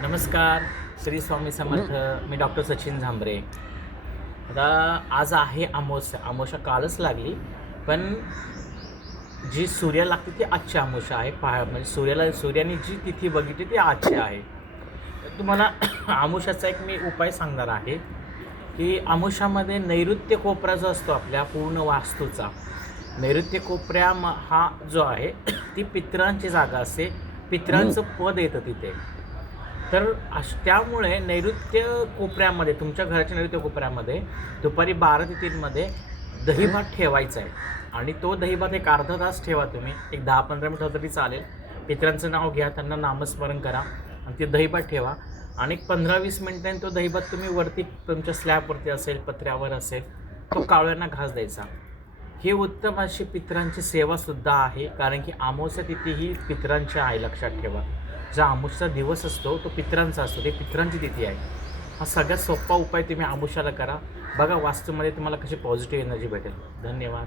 नमस्कार, श्री स्वामी समर्थ. मी डॉक्टर सचिन झांबरे. आता आज आहे अमावस्या. अमावस्या कालच लागली, पण जी सूर्य लागते ती आजची अमावस्या आहे. म्हणजे सूर्याने जी तिथी बघितली ती आजची आहे. तर तुम्हाला अमावस्याचा एक मी उपाय सांगणार आहे की अमावस्यामध्ये नैऋत्य कोपरा जो असतो आपल्या पूर्ण वास्तूचा, नैऋत्य कोपऱ्या हा जो आहे ती पितरांची जागा असते. पितरांचं पद येतं तिथे. तर त्यामुळे नैऋत्य कोपऱ्यामध्ये, तुमच्या घराच्या नैऋत्य कोपऱ्यामध्ये दुपारी 12 ते 3मध्ये दहीभात ठेवायचा आहे. आणि तो दहीभात एक अर्धा तास ठेवा तुम्ही. एक 10-15 मिनिटं तरी चालेल. पितरांचं नाव घ्या, त्यांना नामस्मरण करा आणि ते दहीभात ठेवा. आणि 15-20 मिनिटांनी तो दहीभात तुम्ही वरती तुमच्या स्लॅबवरती असेल, पत्र्यावर असेल, तो कावळ्यांना घास द्यायचा. ही उत्तम अशी पितरांची सेवासुद्धा आहे. कारण की अमावस्या तिथी ही पितरांची आहे, लक्षात ठेवा. जो अमावस्याचा दिवस असतो तो पितरांचा असतो, ते पितरांची तिथी आहे. हा सगळ्यात सोपा उपाय तुम्ही अमावस्याला करा. बघा वास्तूमध्ये तुम्हाला कशी पॉझिटिव्ह एनर्जी भेटेल. धन्यवाद.